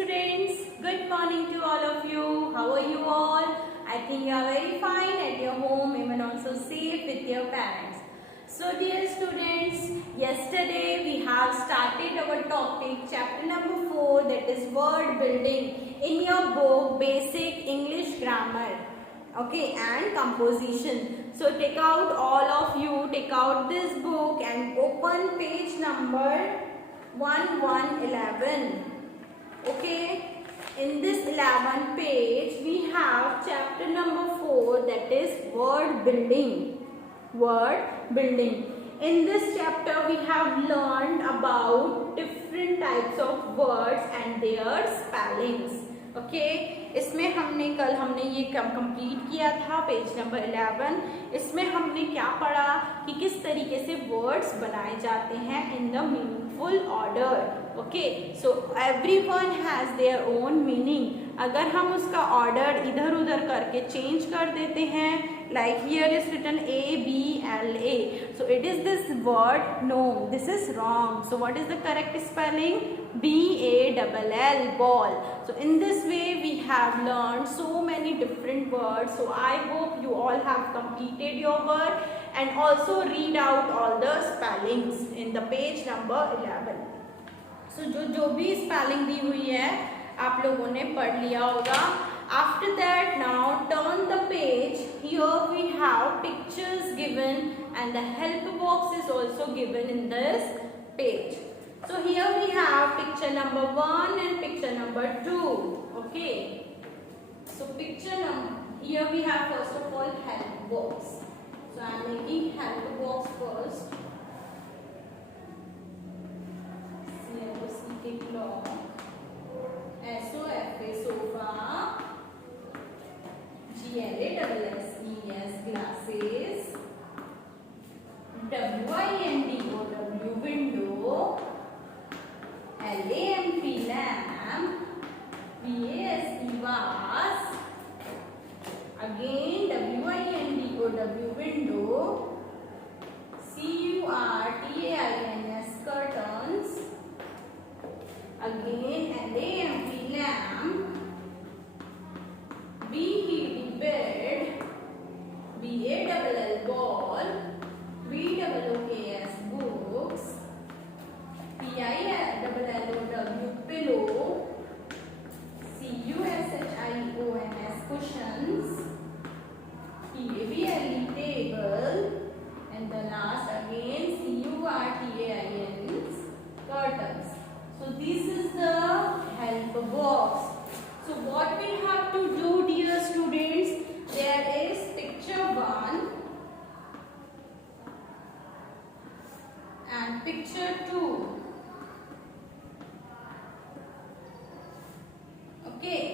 students, good morning to all of you. How are you all? I think you are very fine at your home, even also safe with your parents. So dear students, yesterday we have started our topic chapter number 4, that is word building in your book Basic English Grammar, okay, and composition. So take out, all of you take out this book and open page number 1111. Okay, in this 11th page we have chapter number 4, that is word building. Word building. In this chapter we have learned about different types of words and their spellings. Okay, इसमें हमने ये complete किया था page number 11. इसमें हमने क्या पढ़ा कि किस तरीके से वर्ड्स बनाए जाते हैं in the meaningful order. Okay, so everyone has their own meaning. अगर हम उसका ऑर्डर इधर उधर करके चेंज कर देते हैं, like here is written A-B-L-A, so it is this word, no, this is wrong. So what is the correct spelling? B-A-L-L, ball. So in this way we have learned so many different words. So I hope you all have completed your work and also read out all the spellings in the page number 11. So जो भी spelling दी हुई है आप लोगों ने पढ़ लिया होगा. After that, now turn the page. Here we have pictures given and the help box is also given in this page. So here we have picture number 1 and picture number 2. Okay. So here we have first of all help box. So I am making help box first. C clock. S-O-F-A sofa. G-L-A-S-S-E-S glasses. W-I-N-D-O-W window. L-A-M-P lamp. V-A-S-E vase. Again W-I-N-D-O-W window. C-U-R-T-A-I-N-S curtains. Again L-A-M-P lamp. B-E-D bed. B-A-L-L ball. B-O-O-K-S books. P-I-L-L-O-W pillow. C-U-S-H-I-O-N-S cushions. T-A-B-L-E table. And the last again C-U-R-T-A-I-N curtains. So this is the help box. So what we have to do, dear students, there is picture 1 and picture 2. Okay.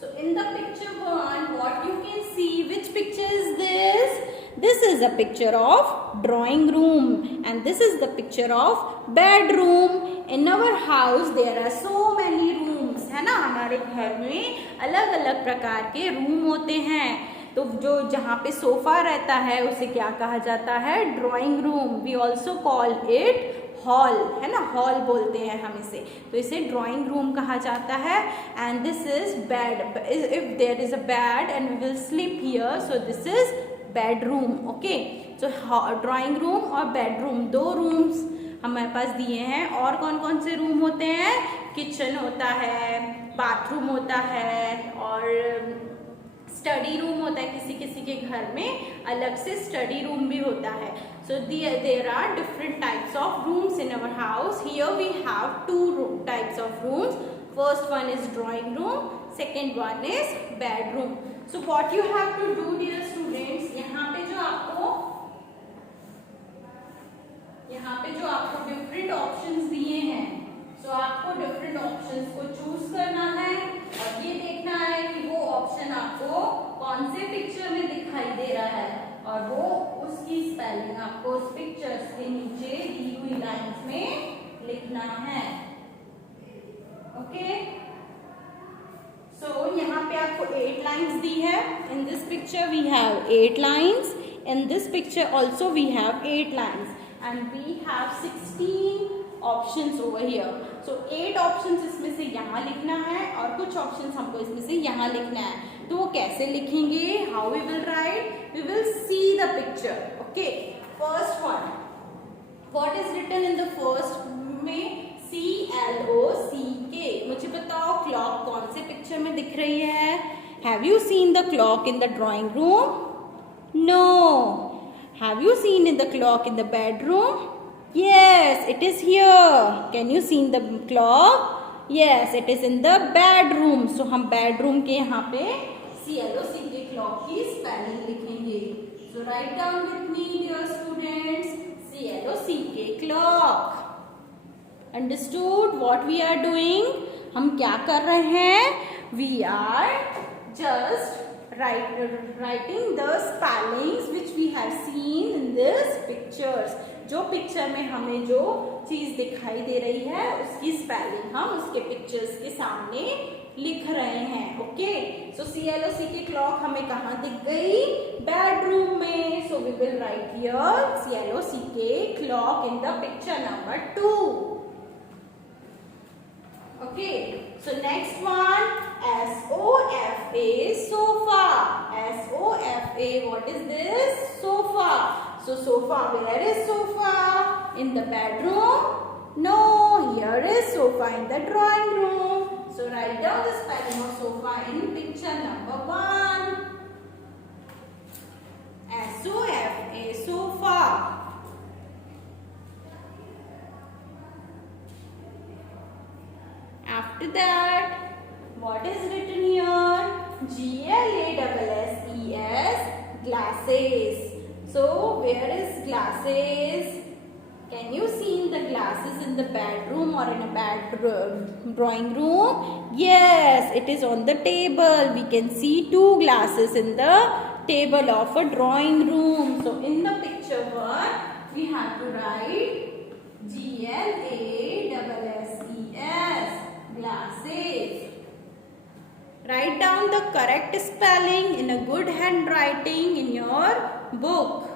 So in the picture 1, what you can see, which picture is this? This is a picture of drawing room and this is the picture of bedroom. In our house there are so many rooms, है ना. हमारे घर में अलग अलग प्रकार के room होते हैं. तो जो जहाँ पे सोफा रहता है उसे क्या कहा जाता है? Drawing room. We also call it hall, है ना. हॉल बोलते हैं हम इसे. तो इसे ड्राइंग रूम कहा जाता है. And this is bed. If there is a bed and we will sleep here, so this is bedroom. Okay, so drawing room और बेडरूम, 2 रूम्स हमारे पास दिए हैं. और कौन कौन से रूम होते हैं? किचन होता है, बाथरूम होता है और स्टडी रूम होता है. किसी किसी के घर में अलग से स्टडी रूम भी होता है. So there are different types of rooms in our house. Here we have 2 types of rooms. First one is drawing room, second one is bedroom. So what you have to do, dear students, यहाँ पे जो आपको different options दिए हैं, सो आपको different options को choose करना है और ये देखना है कि वो ऑप्शन आपको कौन से पिक्चर में दिखाई दे रहा है और वो उसकी स्पेलिंग आपको उस पिक्चर्स के नीचे दी हुई लाइंस में लिखना है. ओके, सो यहाँ पे आपको 8 लाइन्स दी है. In this picture we have 8 lines. In this picture also we have 8 lines and we have 16 options over here. So 8 options इसमें से यहाँ लिखना है और कुछ ऑप्शंस हमको इसमें से यहाँ लिखना है. तो वो कैसे लिखेंगे? How we will write? We will see the picture. Okay, first one, what is written in the first में? CLOCK. मुझे बताओ क्लॉक कौन से पिक्चर में दिख रही है? Have you seen the clock in the drawing room? No. Have you seen in the clock in the bedroom? Yes, it is here. Can you see the clock? Yes, it is in the bedroom. So हम bedroom के यहाँ पे CLOCK clock की spelling लिखेंगे. So write down with me, dear students. CLOCK clock. Understood what we are doing? हम क्या कर रहे हैं? We are just writing the spellings which we have seen in this pictures. जो पिक्चर में हमें जो चीज दिखाई दे रही है उसकी स्पेलिंग हम उसके पिक्चर्स के सामने लिख रहे हैं. ओके, सो CLOCK क्लॉक हमें कहाँ दिख गई? बेडरूम में. So we will write here CLOCK clock in the picture number 2. Okay, so next one, SOFA sofa. SOFA, what is this? Sofa. So sofa, where is sofa? In the bedroom? No, here is sofa in the drawing room. So write down the spelling of sofa in picture number 1. SOFA sofa. After that, what is written here? GLASSES glasses. So where is glasses? Can you see the glasses in the bedroom or in a drawing room? Yes, it is on the table. We can see 2 glasses in the table of a drawing room. So in the picture 1, we have to write GLASSES glasses. Write down the correct spelling in a good handwriting in your book.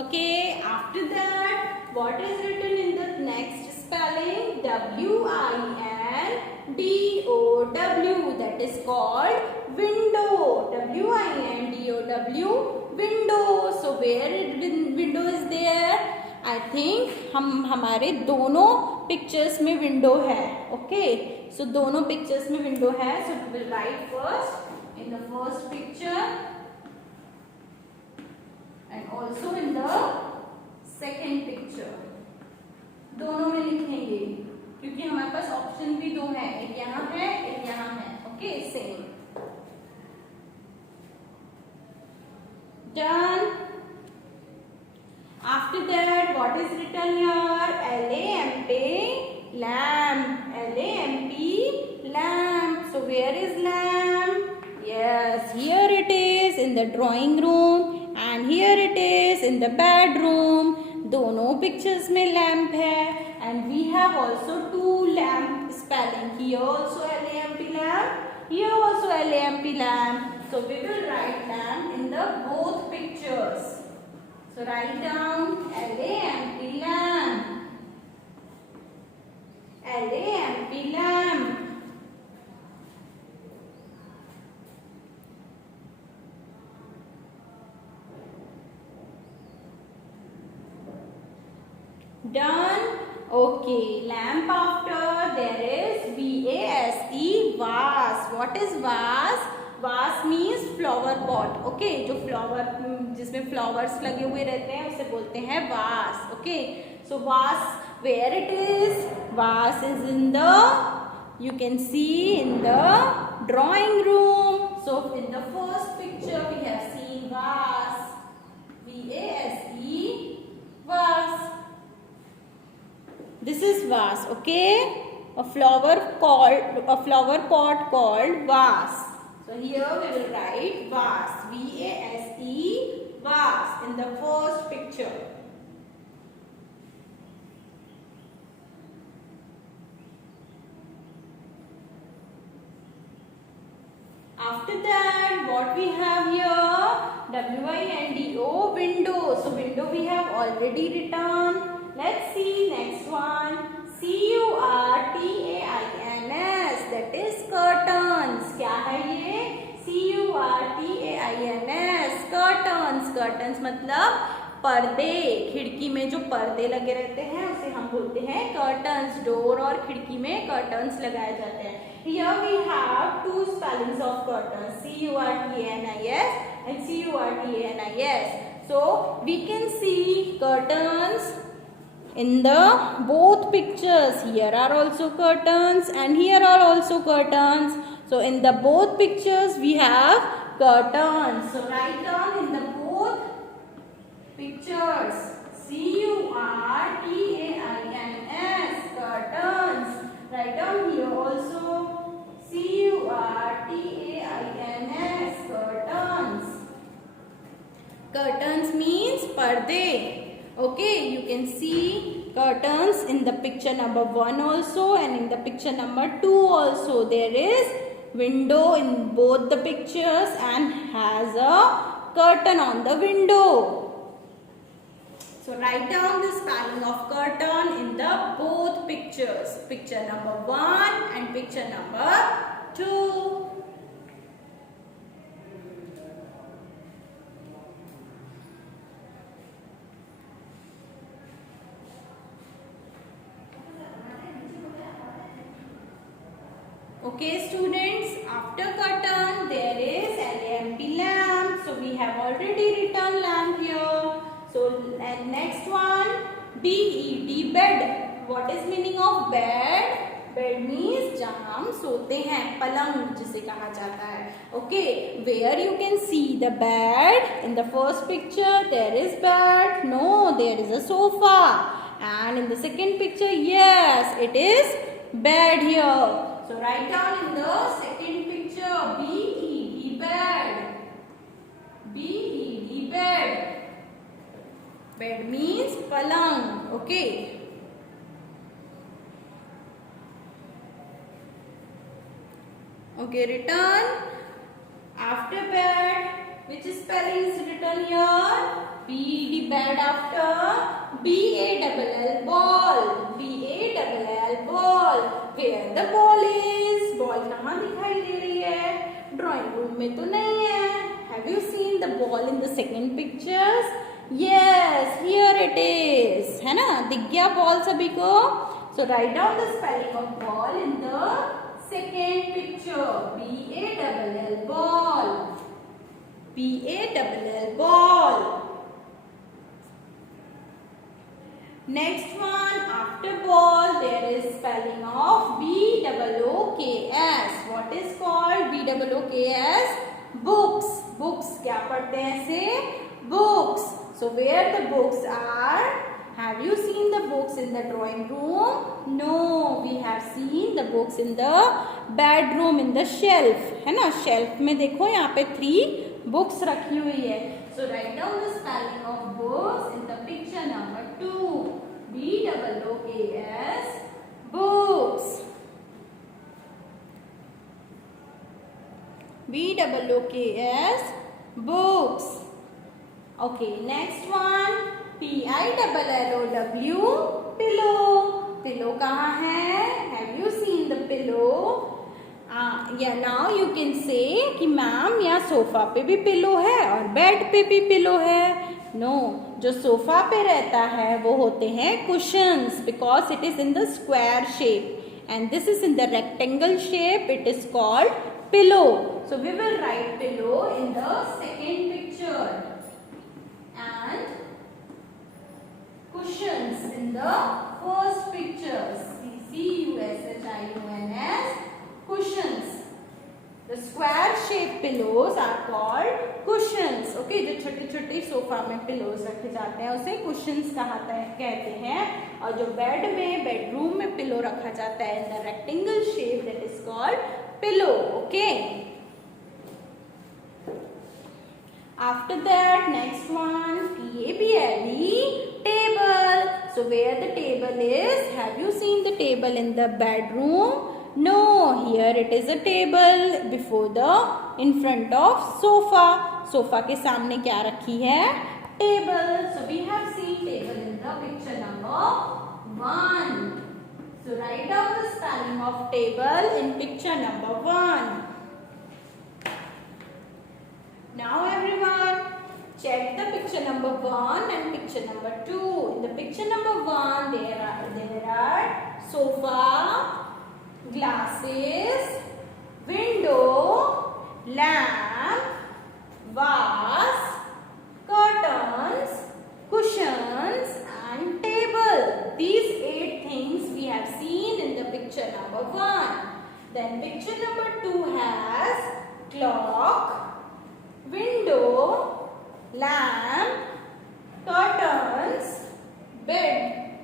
Okay, after that, what is written in the next spelling? WINDOW. That is called window. WINDOW, window. So where window is there? I think हम हमारे दोनों pictures में window है. Okay, सो दोनों pictures में window है. So we will write first in the first picture and also in the second picture. दोनों में लिखेंगे क्योंकि हमारे पास ऑप्शन भी 2 है. एक यहाँ है, एक यहाँ है. Okay, same. Done. After that, what is written here? LAMP, lamp. LAMP, lamp. So where is lamp? Yes, here it is in the drawing room and here it is in the bedroom. दोनों pictures में lamp है and we have also 2 lamp spelling. Here also LAMP lamp. Here also LAMP lamp. So we will write lamp in the both pictures. So write down LAMP lamp. LAMP lamp. Done. Okay, lamp. After there is VASE, vase. What is vase? Vase means flower pot. Okay, जो flower जिसमें flowers लगे हुए रहते हैं उसे बोलते हैं vase. Okay, so vase, where it is? Vase is in the, you can see in the drawing room. So in the first picture we have seen vase. VASE, vase. This is vase. Okay, a flower pot called vase. So here we will write vase. VASE, vase in the first picture. After that, what we have here? W-I-N-D-O, window. So window we have already written. Let's see next one. C-U-R-T-A-I-N-S. That is curtains. क्या है ये? C-U-R-T-A-I-N-S. Curtains. Curtains मतलब पर्दे. खिड़की में जो पर्दे लगे रहते हैं उसे हम बोलते हैं कर्टन्स. डोर और खिड़की में कर्टन्स लगाए जाते हैं. Here we have two spellings of curtains, C-U-R-T-A-N-I-S and C-U-R-T-A-N-I-S. So we can see curtains in the both pictures. Here are also curtains and here are also curtains. So in the both pictures we have curtains. So write down in the both pictures C-U-R-T-A-I-N-S, curtains. Write down here also C-U-R-T-A-I-N-S, curtains. Curtains means पर्दे. Okay, you can see curtains in the picture number 1 also and in the picture number 2 also. There is window in both the pictures and has a curtain on the window. So write down the spelling of curtain in the both pictures. Picture number 1 and picture number 2. Okay students, after curtain there is lamp. So we have already written lamp here. So and next one, bed, bed. What is meaning of bed? Bed means जहाँ हम सोते हैं, पलंग जिसे कहा जाता है. Okay, where you can see the bed? In the first picture there is bed. No, there is a sofa. And in the second picture, yes, it is bed here. So write down in the second picture B-E-D, bed. B-E-D, bed. Bed means palang. Okay. Okay, written after bed. Which spelling is written here? B-E-D, bed after B-A-L-L, ball. B-A-L-L, ball. Where the ball is? Ball कहाँ दिखाई दे रही है? Drawing room में तो नहीं है. Have you seen the ball in the second pictures? Yes, here it is. है ना? दिख गया ball सभी को? So write down the spelling of ball in the second picture. B-A-L-L, ball. B-A-L-L, ball. Next one, after ball there is spelling of B-O-O-K-S. What is called B-O-O-K-S? Books. Books क्या पढ़ते हैं से? Books. So where the books are? Have you seen the books in the drawing room? No, we have seen the books in the bedroom in the shelf. है ना? Shelf में देखो यहाँ पे 3 books रखी हुई है. So write down the spelling of books in the picture number 2. B-O-O-K-S, books. B-O-O-K-S, books. Okay, next one. P-I-L-L-O-W, pillow. Pillow कहाँ है? Have you seen the pillow? Yeah, now you can say कि ma'am यहाँ sofa पे भी pillow है और bed पे भी पिलो है. No, जो सोफा पे रहता है वो होते हैं cushions because it is in the square shape and this is in the rectangle shape. It is called pillow. So we will write pillow in the second picture and cushions in the first picture. C-U-S-H-I-O-N-S, cushions. The square shaped pillows are called cushions. Okay, जो छोटे-छोटे sofa में pillows रखे जाते हैं उसे cushions कहते हैं और जो बेड में बेडरूम में pillow रखा जाता है in the rectangle shape that is called pillow. Okay. After that, next one, T-A-B-L-E, table. So where the table is? Have you seen the table in the bedroom? No, here it is a table before the in front of sofa. Sofa के सामने क्या रखी है? Table. So we have seen table in the picture number 1. So write down the spelling of table in picture number 1. Now everyone, check the picture number 1 and picture number 2. In the picture number 1, there are sofa, glasses, window, lamp, vase, curtains, cushions and table. These 8 things we have seen in the picture number 1. Then picture number 2 has clock, window, lamp, curtains, bed,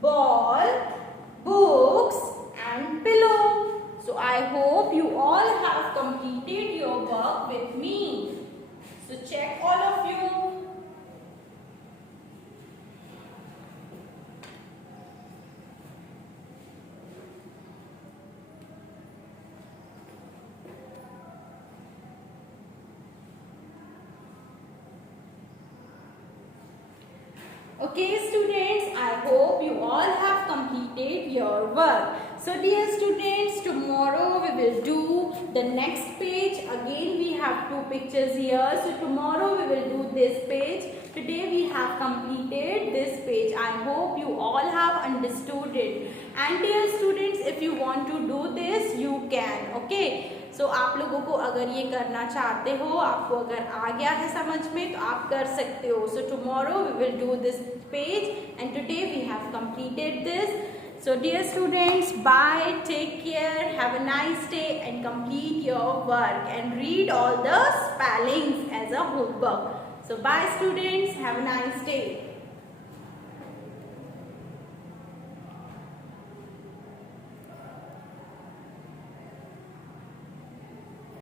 ball, books and pillow. So I hope you all have completed your work with me. So check all of you. Okay students, I hope you all have completed your work. So dear students, tomorrow we will do the next page. Again we have 2 pictures here. So tomorrow we will do this page. Today we have completed this page. I hope you all have understood it. And dear students, if you want to do this, you can. Okay. So आप लोगों को अगर ये करना चाहते हो, आपको अगर आ गया है समझ में, तो आप कर सकते हो. So tomorrow we will do this page and today we have completed this. So dear students, bye, take care, have a nice day and complete your work and read all the spellings as a homework. So bye students, have a nice day.